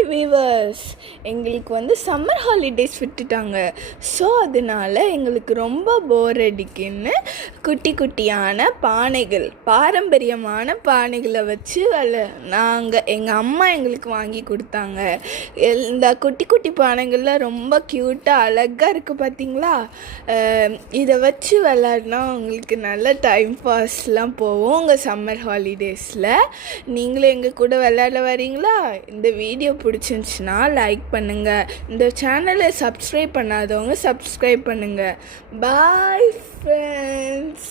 Hi viewers, எங்களுக்கு summer holidays விட்டுட்டாங்க. So அதனால் எங்களுக்கு ரொம்ப போர் அடிக்குன்னு குட்டி குட்டியான பானைகள், பாரம்பரியமான பானைகளை வச்சு எங்கள் அம்மா எங்களுக்கு வாங்கி கொடுத்தாங்க. இந்த குட்டி குட்டி பானைகளில் ரொம்ப க்யூட்டாக அழகாக இருக்குது பார்த்தீங்களா? இதை வச்சு விளாட்னா உங்களுக்கு நல்ல டைம் பாஸ்லாம் போகும் உங்கள் சம்மர் ஹாலிடேஸில். நீங்களும் எங்கள் கூட விளையாட வரீங்களா? இந்த வீடியோ பிடிச்சிருந்துச்சுன்னா லைக் பண்ணுங்கள். இந்த சேனலை சப்ஸ்கிரைப் பண்ணாதவங்க சப்ஸ்கிரைப் பண்ணுங்கள். Bye friends.